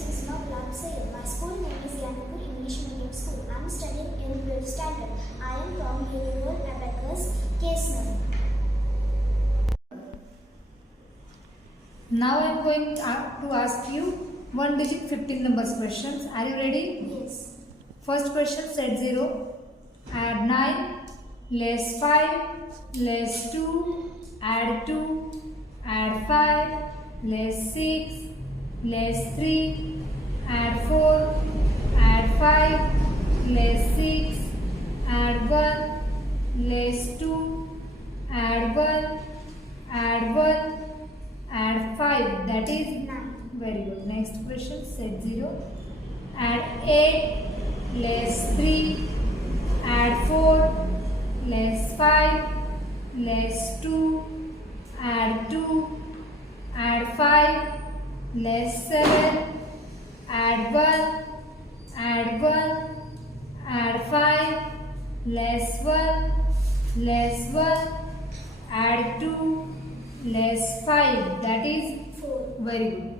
is Isma Ghulam Sayyed. My school name is Yanapur English Medium School. I am studying in 12th standard. I am from Union Abacus, Kesner. Now I am going to ask you 1 digit 15 numbers questions. Are you ready? Yes. First question, set 0. Add 9, less 5, less 2, add 2, add 5, less 6, less 3, add 4, add 5, less 6, add 1, less 2, add 1, add 1, add 5, that is 9. very good. Next question, set 0. Add 8, less 3, add 4, less 5, less 2, add 2, add 5, less 7, add 1, add 1, add 5, less 1, less 1, add 2, less 5, that is 4. very good.